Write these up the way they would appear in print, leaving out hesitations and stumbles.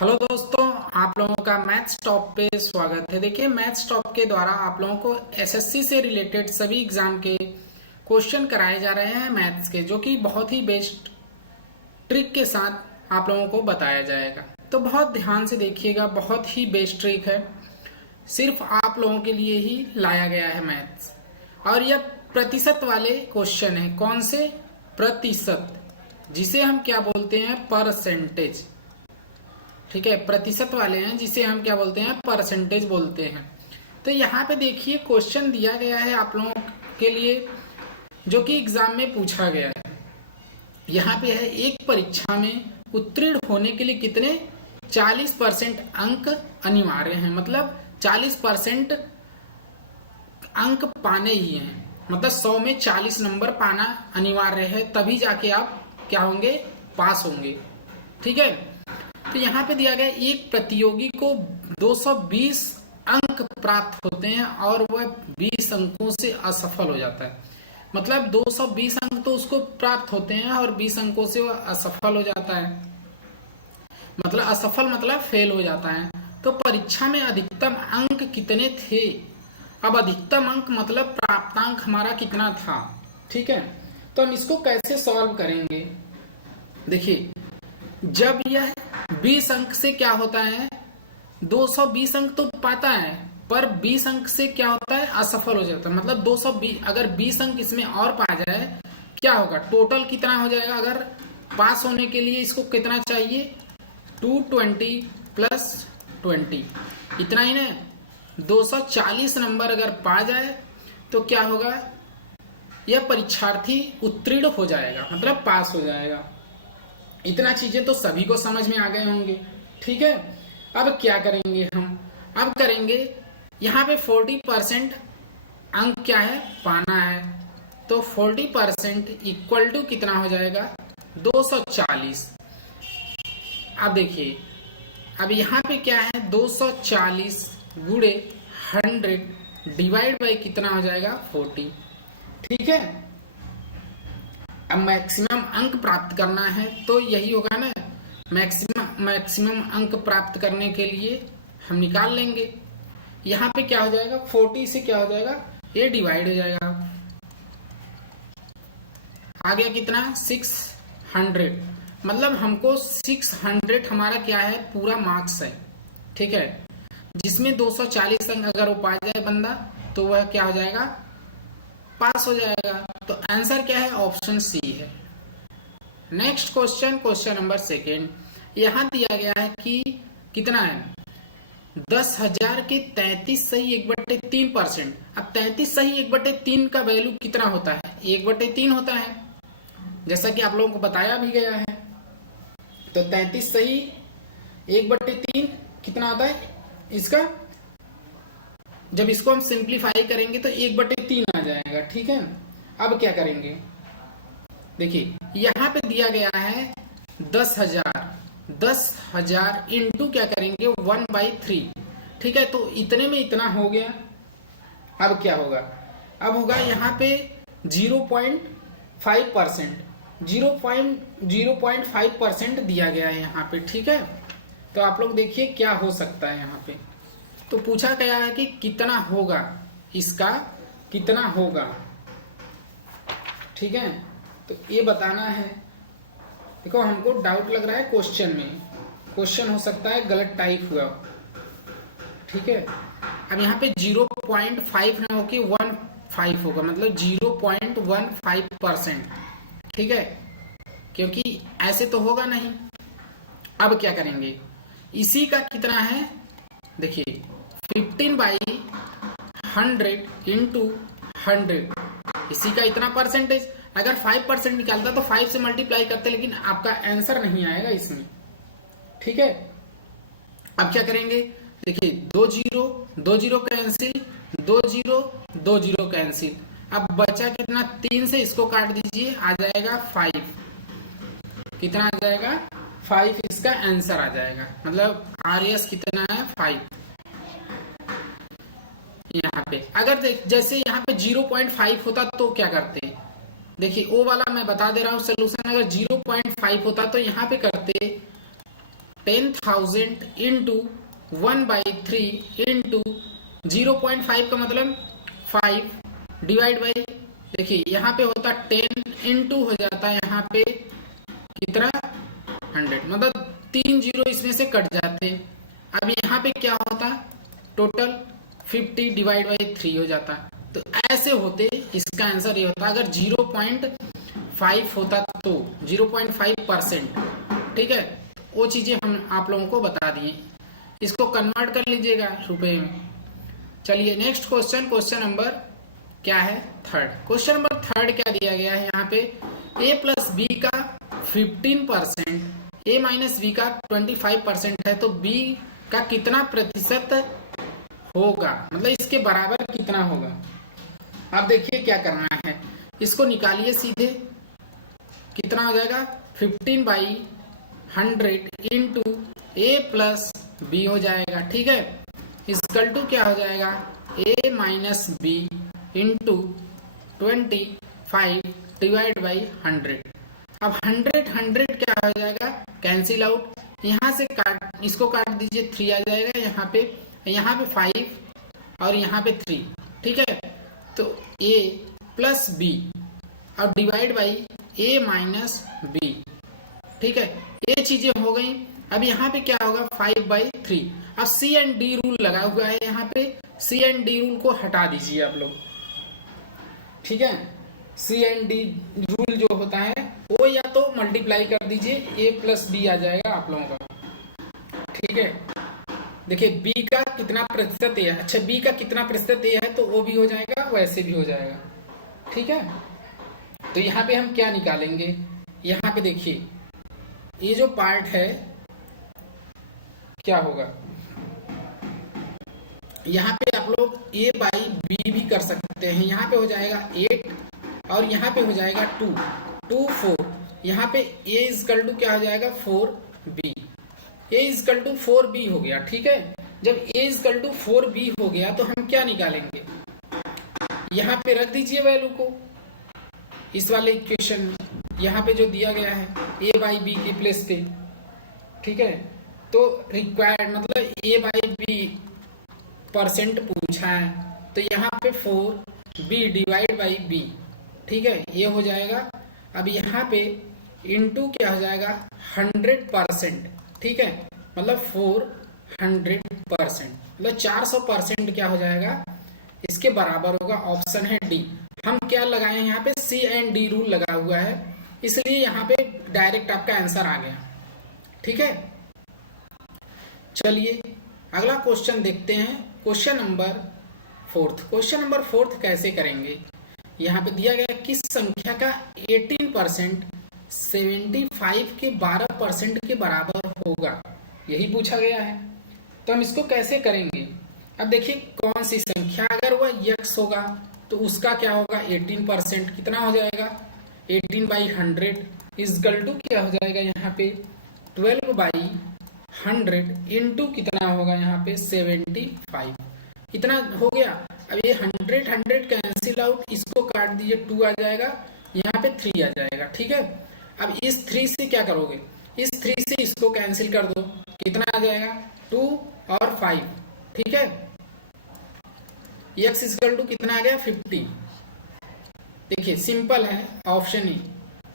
Hello दोस्तों, आप लोगों का मैथ्स टॉप पे स्वागत है। देखिए, मैथ्स टॉप के द्वारा आप लोगों को एसएससी से रिलेटेड सभी एग्जाम के क्वेश्चन कराए जा रहे हैं मैथ्स के, जो कि बहुत ही बेस्ट ट्रिक के साथ आप लोगों को बताया जाएगा। तो बहुत ध्यान से देखिएगा, बहुत ही बेस्ट ट्रिक है, सिर्फ आप लोगों के लिए ही लाया गया है मैथ्स। और यह प्रतिशत वाले क्वेश्चन है। कौन से? प्रतिशत, जिसे हम क्या बोलते हैं? परसेंटेज। ठीक है, प्रतिशत वाले हैं जिसे हम क्या बोलते हैं? परसेंटेज बोलते हैं। तो यहाँ पे देखिए, क्वेश्चन दिया गया है आप लोगों के लिए, जो कि एग्जाम में पूछा गया है। यहाँ पे है, एक परीक्षा में उत्तीर्ण होने के लिए कितने 40% अंक अनिवार्य हैं। मतलब 40% अंक पाने ही हैं, मतलब 100 में 40 नंबर पाना अनिवार्य है, तभी जाके आप क्या होंगे? पास होंगे। ठीक है, तो यहाँ पे दिया गया, एक प्रतियोगी को 220 अंक प्राप्त होते हैं और वह 20 अंकों से असफल हो जाता है। मतलब 220 अंक तो उसको प्राप्त होते हैं और 20 अंकों से वह असफल हो जाता है। मतलब असफल मतलब फेल हो जाता है। तो परीक्षा में अधिकतम अंक कितने थे? अब अधिकतम अंक मतलब प्राप्तांक हमारा कितना था। ठीक है, तो हम इसको कैसे सॉल्व करेंगे? देखिए, जब यह 20 अंक से क्या होता है? 220 अंक तो पाता है, पर 20 अंक से क्या होता है? असफल हो जाता है। मतलब 220, अगर 20 अंक इसमें और पा जाए, क्या होगा? टोटल कितना हो जाएगा? अगर पास होने के लिए इसको कितना चाहिए? 220 प्लस 20, इतना ही ना। 240 नंबर अगर पा जाए तो क्या होगा? यह परीक्षार्थी उत्तीर्ण हो जाएगा, मतलब पास हो जाएगा। इतना चीजें तो सभी को समझ में आ गए होंगे। ठीक है, अब क्या करेंगे हम? अब करेंगे, यहाँ पे 40% अंक क्या है? पाना है। तो 40% इक्वल टू कितना हो जाएगा? 240। अब देखिए, अब यहाँ पे क्या है? 240 गुणे 100 डिवाइड बाई कितना हो जाएगा? 40। ठीक है, अब मैक्सिमम अंक प्राप्त करना है तो यही होगा ना। मैक्सिमम अंक प्राप्त करने के लिए हम निकाल लेंगे। यहाँ पे क्या हो जाएगा? 40 से क्या हो जाएगा? ये डिवाइड हो जाएगा। आ गया कितना? 600। मतलब हमको 600 हमारा क्या है? पूरा मार्क्स है। ठीक है, जिसमें 240 अंक अगर वो पा जाए बंदा, तो वह क्या हो जाएगा? पास हो जाएगा। तो आंसर क्या है? ऑप्शन सी है। Next question, question number 2। यहां दिया गया है कि कितना है? 10,000 के 33 सही 1/3%। अब 33 सही 1/3 का वैल्यू कितना होता है? 1/3 होता है, जैसा कि आप लोगों को बताया भी गया है। तो 33 सही 1/3 कितना होता है इसका? जब इसको हम सिंप्लीफाई करेंगे तो 1/3 आ जाएगा। ठीक है, अब क्या करेंगे? देखिए, यहाँ पे दिया गया है 10,000 इंटू क्या करेंगे? 1/3। ठीक है, तो इतने में इतना हो गया। अब क्या होगा? अब होगा यहाँ पे 0.5%। 0.5% दिया गया है यहाँ पे। ठीक है, तो आप लोग देखिए क्या हो सकता है यहाँ पे। तो पूछा गया है कि कितना होगा, इसका कितना होगा। ठीक है, तो ये बताना है। देखो, हमको डाउट लग रहा है क्वेश्चन में, क्वेश्चन हो सकता है गलत टाइप हुआ। ठीक है, अब यहाँ पे 0.5 ना होके 1.5 होगा, मतलब 0.15%। ठीक है, क्योंकि ऐसे तो होगा नहीं। अब क्या करेंगे? इसी का कितना है? देखिए, 15/100 इंटू 100, इसी का इतना परसेंटेज। अगर 5% निकालता तो 5 से मल्टीप्लाई करते, लेकिन आपका आंसर नहीं आएगा इसमें। ठीक है, अब क्या करेंगे? देखिए, 2 0 कैंसिल, 2 0 कैंसिल। अब बचा कितना? 3 से इसको काट दीजिए, आ जाएगा 5। कितना आ जाएगा? 5 इसका आंसर आ जाएगा। मतलब RS कितना है? 5। यहाँ पे अगर जैसे यहाँ पे 0.5 होता तो क्या करते? देखिए, वो वाला मैं बता दे रहा हूँ सोल्यूशन। अगर 0.5 होता तो यहाँ पे करते 10,000 इंटू 1/3 इंटू 0.5 का मतलब 5 डिवाइड बाई, देखिए यहाँ पे होता 10 इंटू हो जाता है यहाँ पे कितना 100, मतलब 3 जीरो इसमें से कट जाते। अब यहाँ पे क्या होता टोटल 50 डिवाइड बाई 3 हो जाता। तो ऐसे होते इसका आंसर ये होता अगर 0.5 होता तो 0.5%, ठीक है। वो चीजें हम आप लोगों को बता दिए, इसको कन्वर्ट कर लीजिएगा रुपए में। चलिए नेक्स्ट क्वेश्चन, क्वेश्चन नंबर क्या है थर्ड। क्वेश्चन नंबर थर्ड क्या दिया गया है यहाँ पे, a प्लस बी का 15%, a माइनस बी का 25% है, तो b का कितना प्रतिशत होगा, मतलब इसके बराबर कितना होगा। अब देखिए क्या करना है, इसको निकालिए सीधे, कितना हो जाएगा 15/100 इंटू ए प्लस बी हो जाएगा, ठीक है। इसकल टू क्या हो जाएगा a minus B into 25 divide by 100। अब 100 क्या हो जाएगा कैंसिल आउट, यहाँ से काट, इसको काट दीजिए 3 आ जाएगा, यहाँ पे 5 और यहाँ पे 3, ठीक है। तो a प्लस बी और divide by a minus B, ठीक है। ये चीजें हो गई। अब यहाँ पे क्या होगा 5/3। अब सी एंड डी रूल लगा हुआ है यहाँ पे, सी एंड डी रूल को हटा दीजिए आप लोग, ठीक है। सी एंड डी रूल जो होता है वो या तो मल्टीप्लाई कर दीजिए, a प्लस बी आ जाएगा आप लोगों का, ठीक है। देखिए b का कितना प्रतिशत है, अच्छा b का कितना प्रतिशत है तो वो भी हो जाएगा, वैसे भी हो जाएगा, ठीक है। तो यहाँ पे हम क्या निकालेंगे, यहाँ पे देखिए ये जो पार्ट है क्या होगा, यहाँ पे आप लोग a बाई बी भी कर सकते हैं। यहाँ पे हो जाएगा 8 और यहाँ पे हो जाएगा 2 4, यहाँ पे a इजकल टू क्या हो जाएगा 4b, a is equal to 4b हो गया, ठीक है। जब a इजकल टू 4b हो गया तो हम क्या निकालेंगे, यहाँ पे रख दीजिए वैल्यू को इस वाले इक्वेशन में, यहाँ पे जो दिया गया है a बाई बी के प्लेस पे, ठीक है। तो रिक्वायर्ड मतलब a बाई बी परसेंट पूछा है, तो यहाँ पे 4b डिवाइड बाई b, ठीक है, ये हो जाएगा। अब यहाँ पे इंटू क्या हो जाएगा 100%, ठीक है, मतलब 400%, मतलब 400% क्या हो जाएगा इसके बराबर होगा, ऑप्शन है डी। हम क्या लगाए हैं यहाँ पे सी एंड डी रूल लगा हुआ है, इसलिए यहाँ पे डायरेक्ट आपका आंसर आ गया, ठीक है। चलिए अगला क्वेश्चन देखते हैं, question number fourth. Question number fourth कैसे करेंगे, यहाँ पे दिया गया किस संख्या का 18% 75 के 12% के बराबर होगा, यही पूछा गया है। तो हम इसको कैसे करेंगे, अब देखिए कौन सी संख्या, अगर वह x होगा तो उसका क्या होगा 18%, कितना हो जाएगा 18/100 इजकल टू क्या हो जाएगा यहाँ पे 12/100 इंटू कितना होगा यहाँ पे 75, इतना हो गया। अब ये 100 कैंसिल आउट, इसको काट दीजिए 2 आ जाएगा, यहाँ पे 3 आ जाएगा, ठीक है। अब इस 3 से क्या करोगे, इस 3 से इसको कैंसिल कर दो, कितना आ जाएगा 2 और 5, ठीक है। x इक्वल टू कितना आ गया 50। देखिए सिंपल है, ऑप्शन ई।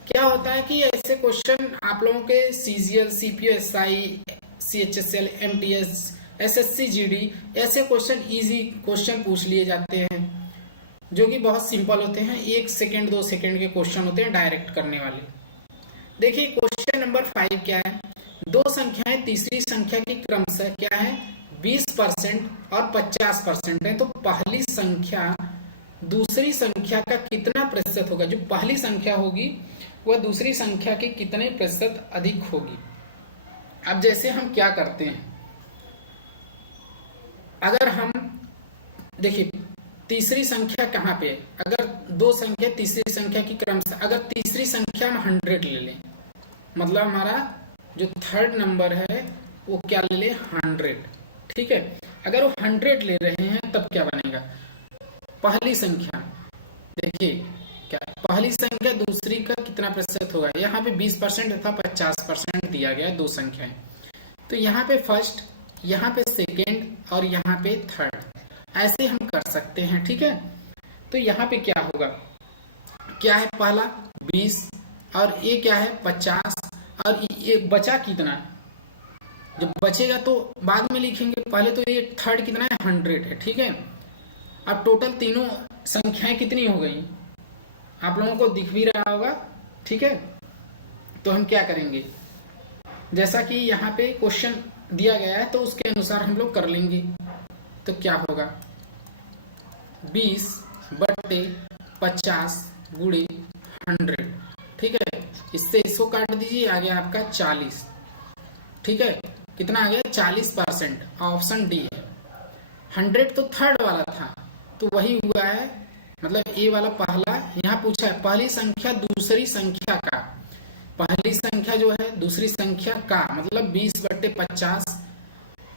क्या होता है कि ऐसे क्वेश्चन आप लोगों के CGL, CPSI, CHSL, MTS, SSC GD, ऐसे क्वेश्चन इजी क्वेश्चन पूछ लिए जाते हैं जो कि बहुत सिंपल होते हैं, 1 सेकेंड 2 सेकेंड के क्वेश्चन होते हैं डायरेक्ट करने वाले। देखिए क्वेश्चन नंबर 5 क्या है, दो संख्याएं तीसरी संख्या की क्रमशः क्या है 20% और 50% है, तो पहली संख्या दूसरी संख्या का कितना प्रतिशत होगा, जो पहली संख्या होगी वह दूसरी संख्या के कितने प्रतिशत अधिक होगी। अब जैसे हम क्या करते हैं, अगर हम देखिए तीसरी संख्या कहाँ पे है, अगर दो संख्या तीसरी संख्या की क्रम से, अगर तीसरी संख्या हम 100 ले लें, मतलब हमारा जो थर्ड नंबर है वो क्या ले ले 100, ठीक है। अगर वो 100 ले रहे हैं तब क्या बनेगा, पहली संख्या देखिए क्या, पहली संख्या दूसरी का कितना प्रतिशत होगा, यहाँ पे 20% तथा 50% दिया गया है, दो संख्याएं। तो यहाँ पे फर्स्ट, यहाँ पे सेकेंड और यहाँ पे थर्ड, ऐसे हम कर सकते हैं। ठीक है, तो यहाँ पे क्या होगा, क्या है पहला 20 और ये क्या है 50 और ये बचा कितना है, जब बचेगा तो बाद में लिखेंगे, पहले तो ये थर्ड कितना है 100 है। ठीक है, अब टोटल तीनों संख्याएं कितनी हो गई आप लोगों को दिख भी रहा होगा। ठीक है, तो हम क्या करेंगे, जैसा कि यहाँ पे क्वेश्चन दिया गया है तो उसके अनुसार हम लोग कर लेंगे। तो क्या होगा 20/50 गुणे 100। ठीक है, इससे इसको काट दीजिए, आ गया आपका 40। ठीक है, कितना आ गया 40%, ऑप्शन डी है। 100 तो थर्ड वाला था तो वही हुआ है, मतलब ए वाला पहला। यहाँ पूछा है पहली संख्या दूसरी संख्या का, पहली संख्या जो है दूसरी संख्या का, मतलब 20/50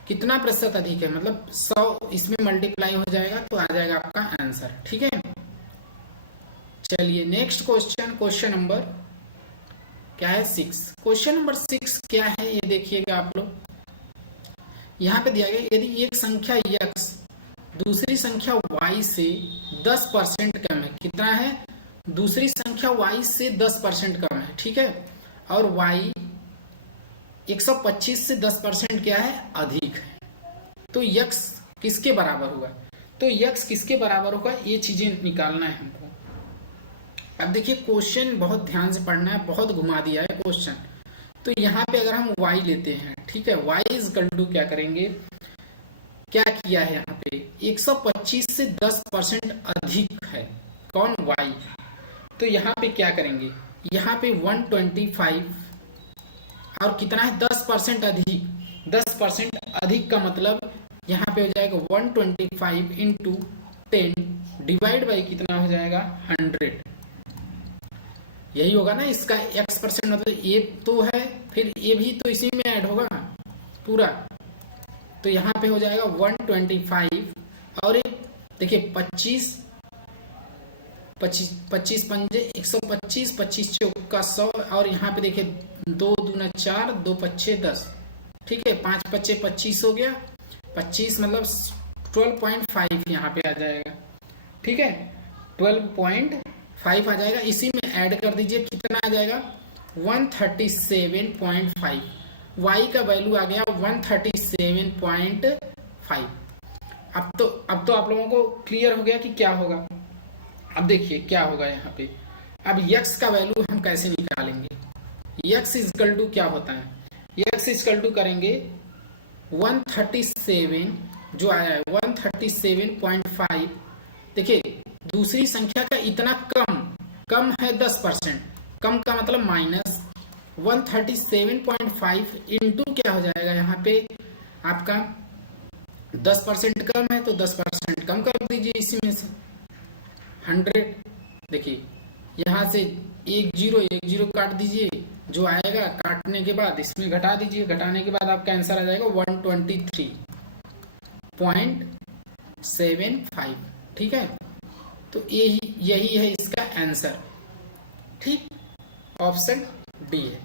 कितना प्रतिशत अधिक है, मतलब 100 इसमें मल्टीप्लाई हो जाएगा तो आ जाएगा आपका आंसर। ठीक है, चलिए नेक्स्ट क्वेश्चन, क्वेश्चन नंबर क्या है 6। क्वेश्चन नंबर 6 क्या है ये देखिएगा आप लोग, यहाँ पे दिया गया यदि एक संख्या x दूसरी संख्या y से 10% कम है, कितना है, दूसरी संख्या y से 10% कम है। ठीक है, और y 125 से 10% क्या है, अधिक है, तो x किसके बराबर होगा, तो x किसके बराबर होगा, ये चीजें निकालना है हमको। अब देखिए क्वेश्चन बहुत ध्यान से पढ़ना है, बहुत घुमा दिया है क्वेश्चन। तो यहाँ पे अगर हम y लेते हैं, ठीक है, y इज इक्वल टू क्या करेंगे, क्या किया है यहाँ पे 125 से 10% अधिक है, कौन, y। तो यहाँ पे क्या करेंगे, यहाँ पे 125 और कितना है 10% अधिक, 10% अधिक का मतलब यहाँ पे हो जाएगा 125 इंटू 10 डिवाइड बाई कितना हो जाएगा 100, यही होगा ना इसका x%, मतलब ये तो है फिर ये भी तो इसी में ऐड होगा पूरा, तो यहाँ पे हो जाएगा 125 और एक देखिए 25 पंजे 125, 25 चौका 100 और यहाँ पे देखिए 2 दूना 4, 2 पच्चे 10। ठीक है, 5 पच्चे 25 हो गया, 25 मतलब 12.5 यहाँ पे आ जाएगा। ठीक है, 12.5 आ जाएगा, इसी में ऐड कर दीजिए कितना आ जाएगा 137.5, y का वैल्यू आ गया 137.5। अब तो आप लोगों को क्लियर हो गया कि क्या होगा। अब देखिए क्या होगा यहाँ पे, अब x का वैल्यू हम कैसे निकालेंगे, x इज इक्वल टू क्या होता है, x इज इक्वल टू करेंगे 137 जो आया है 137.5। देखिए दूसरी संख्या का इतना कम है 10%, कम का मतलब माइनस 137.5 इंटू क्या हो जाएगा यहाँ पे आपका 10% कम है तो 10% कम कर दीजिए इसी में से 100। देखिए यहाँ से 1 0 काट दीजिए, जो आएगा काटने के बाद इसमें घटा दीजिए, घटाने के बाद आपका आंसर आ जाएगा 123.75। ठीक है, तो यही है इसका आंसर। ठीक, ऑप्शन डी है।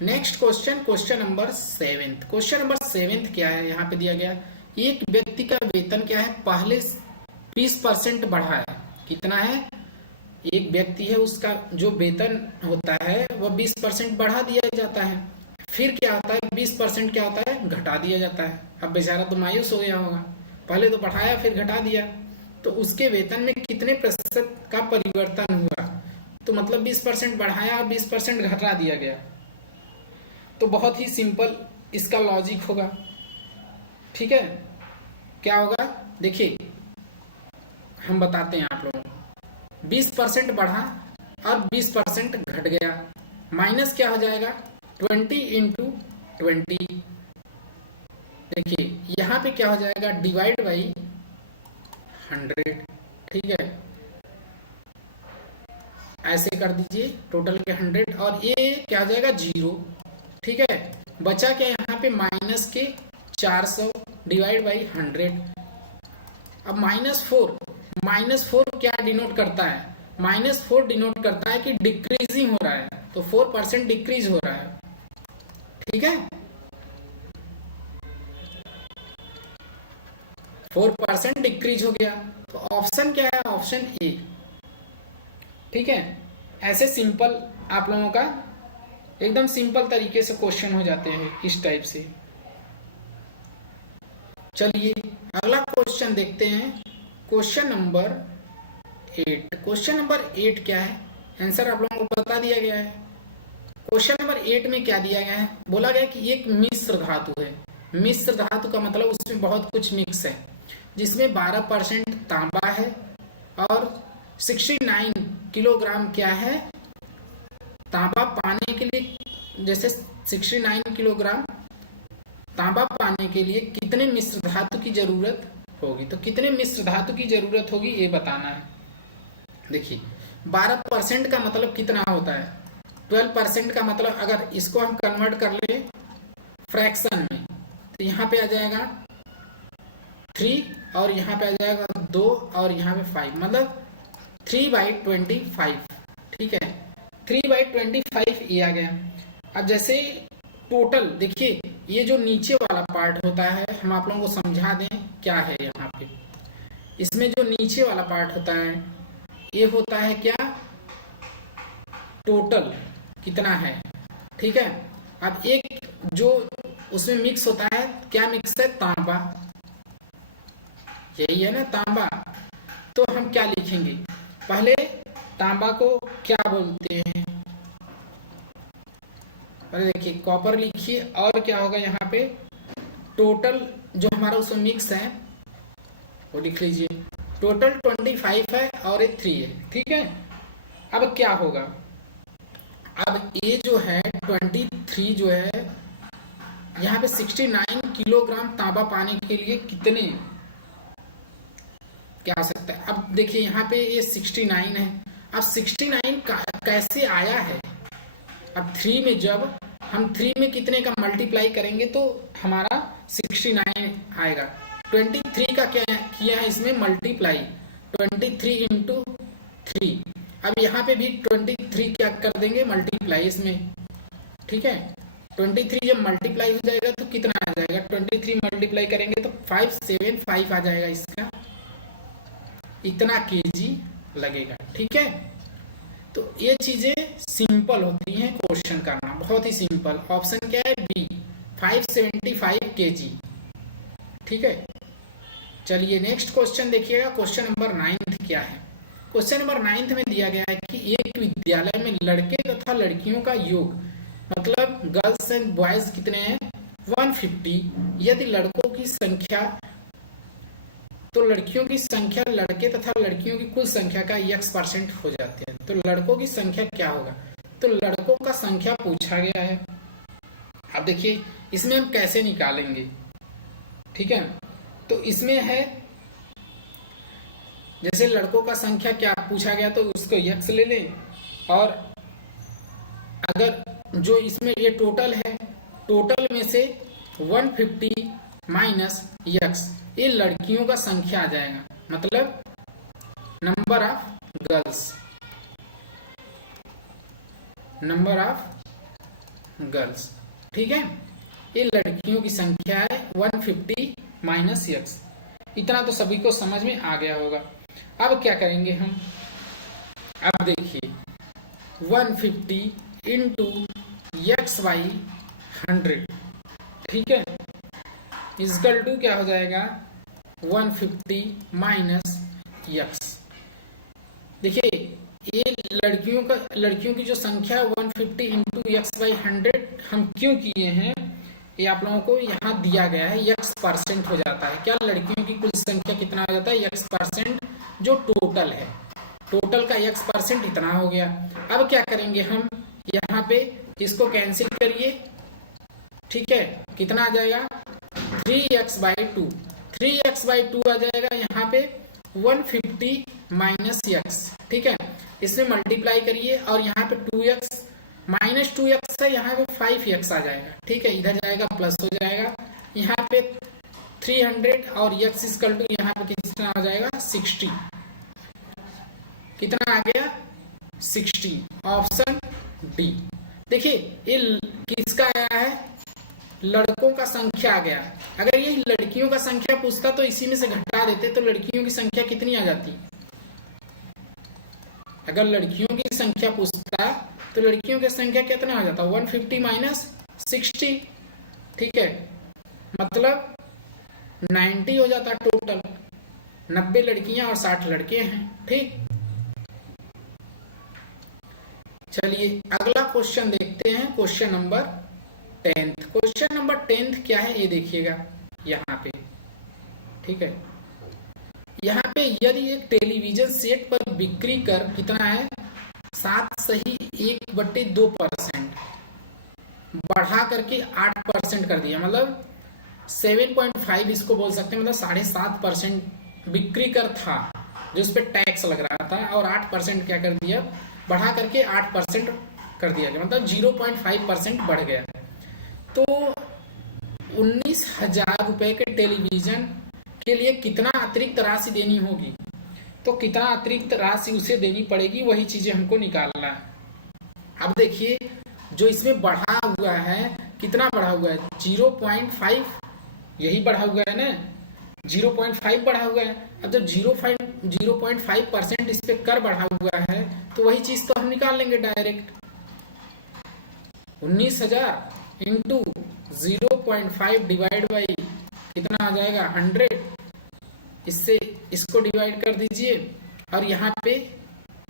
Next question, question number 7। Question number 7 क्या है, यहाँ पे दिया गया एक व्यक्ति का वेतन क्या है, पहले 20% बढ़ा है, कितना है, एक व्यक्ति है उसका जो वेतन होता है वो 20% बढ़ा दिया जाता है, फिर क्या होता है 20% क्या होता है घटा दिया जाता है। अब बेचारा तो मायूस हो गया होगा, पहले तो बढ़ाया फिर घटा दिया, तो उसके वेतन में कितने प्रतिशत का परिवर्तन हुआ, तो मतलब 20% बढ़ाया और 20% घटा दिया गया। तो बहुत ही सिंपल इसका लॉजिक होगा। ठीक है, क्या होगा देखिए हम बताते हैं आप लोगों को, 20% बढ़ा और 20% घट गया, माइनस क्या हो जाएगा 20 इंटू 20। देखिए यहाँ पे क्या हो जाएगा डिवाइड बाई 100। ठीक है, ऐसे कर दीजिए टोटल के 100 और ये क्या हो जाएगा 0। ठीक है, बचा क्या यहाँ पे माइनस के 400 डिवाइड बाई 100। अब -4 क्या डिनोट करता है, -4 डिनोट करता है कि डिक्रीजिंग हो रहा है, तो 4% डिक्रीज हो रहा है। ठीक है, 4% डिक्रीज हो गया। तो ऑप्शन क्या है? Option A. ठीक है, ऐसे सिंपल आप लोगों का एकदम सिंपल तरीके से क्वेश्चन हो जाते हैं इस टाइप से। चलिए अगला क्वेश्चन देखते हैं, क्वेश्चन नंबर 8। क्वेश्चन नंबर 8 क्या है? आंसर आप लोगों को बता दिया गया है। क्वेश्चन नंबर 8 में क्या दिया गया है? बोला गया कि एक मिश्र धातु है। मिश्र धातु का मतलब उसमें बहुत कुछ मिक्स है, जिसमें 12% तांबा है और 69 किलोग्राम क्या है? तांबा पाने के लिए, जैसे 69 किलोग्राम तांबा पाने के लिए कितने मिश्र धातु की जरूरत होगी? तो कितने मिश्र धातु की जरूरत होगी ये बताना है। देखिए 12% का मतलब कितना होता है? 12% का मतलब अगर इसको हम कन्वर्ट कर ले फ्रैक्शन में, तो यहाँ पे आ जाएगा 3 और यहाँ पे आ जाएगा 2 और यहाँ पे 5, मतलब 3/25। ठीक है, 3/25 ये आ गया। अब जैसे टोटल देखिए, ये जो नीचे वाला पार्ट होता है, हम आप लोगों को समझा दें क्या है यहाँ पे। इसमें जो नीचे वाला पार्ट होता है ये होता है क्या? टोटल कितना है। ठीक है, अब एक जो उसमें मिक्स होता है, क्या मिक्स है? तांबा, यही है ना तांबा। तो हम क्या लिखेंगे? पहले तांबा को क्या बोलते हैं? पहले देखिए कॉपर लिखिए, और क्या होगा यहाँ पे? टोटल जो हमारा उसमें मिक्स है वो लिख लीजिए। टोटल 25 है और ये 3 है। ठीक है, अब क्या होगा? अब ये जो है 23 जो है, यहाँ पे 69 किलोग्राम तांबा पाने के लिए कितने क्या आ सकता है? अब देखिए यहाँ पे ये 69 है। अब 69 कैसे आया है? अब 3 में जब हम 3 में कितने का मल्टीप्लाई करेंगे तो हमारा 69 आएगा। 23 का क्या किया है इसमें? Multiply 23 into 3। अब यहाँ पे भी 23 क्या कर देंगे? मल्टीप्लाई इसमें। ठीक है, 23 जब मल्टीप्लाई हो जाएगा तो कितना आ जाएगा? 23 मल्टीप्लाई करेंगे तो 575 आ जाएगा इसका, इतना केजी लगेगा। ठीक है, तो ये चीजें सिंपल होती हैं क्वेश्चन करना, बहुत ही सिंपल। ऑप्शन क्या है? B, 575 KG. ठीक है, चलिए नेक्स्ट क्वेश्चन देखिएगा। क्वेश्चन नंबर 9 क्या है? क्वेश्चन नंबर 9 में दिया गया है कि एक विद्यालय में लड़के तथा लड़कियों का योग, मतलब गर्ल्स एंड बॉयज कितने हैं? 150। यदि लड़कों की संख्या, तो लड़कियों की संख्या लड़के तथा लड़कियों की कुल संख्या का x% हो जाते हैं, तो लड़कों की संख्या क्या होगा? तो लड़कों का संख्या पूछा गया है। अब देखिए इसमें हम कैसे निकालेंगे। ठीक है, तो इसमें है जैसे लड़कों का संख्या क्या पूछा गया तो उसको x ले लें, और अगर जो इसमें ये टोटल है, टोटल में से 150 माइनस x, ये लड़कियों का संख्या आ जाएगा, मतलब number of girls, number of girls. ठीक है, ये लड़कियों की संख्या है 150 माइनस x। इतना तो सभी को समझ में आ गया होगा। अब क्या करेंगे हम? अब देखिए 150 इंटू एक्स बाई 100, ठीक है, इजकल टू क्या हो जाएगा? 150 माइनस एक्स। देखिए ये लड़कियों की जो संख्या 150 इंटू एक्स बाई 100 हम क्यों किए हैं, ये आप लोगों को यहाँ दिया गया है। x% हो जाता है क्या? लड़कियों की कुल संख्या कितना हो जाता है? x% जो टोटल है, टोटल का x% इतना हो गया। अब क्या करेंगे हम? यहाँ पे इसको कैंसिल करिए। ठीक है, कितना आ जाएगा? 3x/2, 3x/2 आ जाएगा। यहाँ पे 150 माइनस x, ठीक है, इसमें मल्टीप्लाई करिए और यहाँ पे 2x माइनस 2x है, यहाँ पे 5x आ जाएगा। ठीक है, इधर जाएगा प्लस हो जाएगा, यहाँ पे 300 और x इक्वल टू यहाँ पे कितना आ जाएगा? 60। कितना आ गया? 60। Option D. देखिए ये किसका आया है? लड़कों का संख्या आ गया। अगर ये लड़कियों का संख्या पूछता तो इसी में से घटा देते, तो लड़कियों की संख्या कितनी आ जाती? अगर लड़कियों की संख्या पूछता तो लड़कियों की संख्या कितना आ जाता? 150 माइनस 60, ठीक है, मतलब 90 हो जाता टोटल। 90 लड़कियां और 60 लड़के हैं, ठीक। चलिए अगला क्वेश्चन देखते हैं, question number 10th। Question number 10th क्या है ये देखिएगा यहाँ पे, ठीक है। यहाँ पे यदि एक टेलीविजन सेट पर बिक्री कर कितना है 7.1/2% बढ़ा करके 8% कर दिया, मतलब 7.5 इसको बोल सकते हैं, मतलब 7.5% बिक्री कर था जो उस पर टैक्स लग रहा था, और 8% क्या कर दिया, बढ़ा करके 8% कर दिया गया, मतलब 0.5% बढ़ गया। तो 19,000 रुपए के टेलीविजन के लिए कितना अतिरिक्त राशि देनी होगी? तो कितना अतिरिक्त राशि उसे देनी पड़ेगी, वही चीजें हमको निकालना है। अब देखिए जो इसमें बढ़ा हुआ है, कितना बढ़ा हुआ है? 0.5, यही बढ़ा हुआ है ना, 0.5 बढ़ा हुआ है। अब जब 0.5% इस पे कर बढ़ा हुआ है तो वही चीज तो हम निकाल लेंगे डायरेक्ट। 19,000 इंटू 0.5 डिवाइड बाई कितना आ जाएगा 100, इससे इसको डिवाइड कर दीजिए और यहाँ पे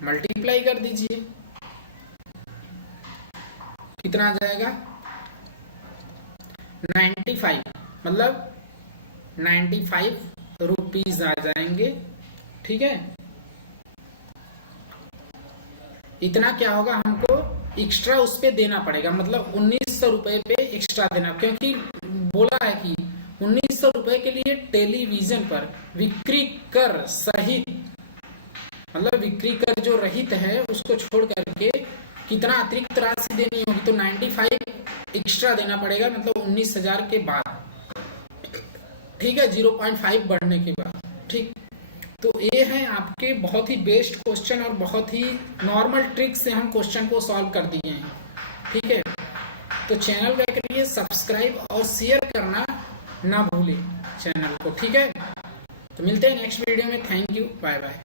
मल्टीप्लाई कर दीजिए, कितना आ जाएगा 95, मतलब 95 रुपीज आ जाएंगे, ठीक है। इतना क्या होगा, हमको एक्स्ट्रा उस पे देना पड़ेगा, मतलब 1900 रुपए पे एक्स्ट्रा देना, क्योंकि बोला है कि 1900 रुपए के लिए टेलीविजन पर बिक्री कर सहित, मतलब बिक्री कर जो रहित है उसको छोड़ करके कितना अतिरिक्त राशि देनी होगी, तो 95 एक्स्ट्रा देना पड़ेगा, मतलब 19,000 के बाद, ठीक है, 0.5 बढ़ने के बाद, ठीक। तो ये है आपके बहुत ही बेस्ट क्वेश्चन और बहुत ही नॉर्मल ट्रिक से हम क्वेश्चन को सॉल्व कर दिए हैं, ठीक है। तो चैनल को करिए सब्सक्राइब और शेयर करना ना भूलें चैनल को, ठीक है। तो मिलते हैं नेक्स्ट वीडियो में, थैंक यू, बाय बाय।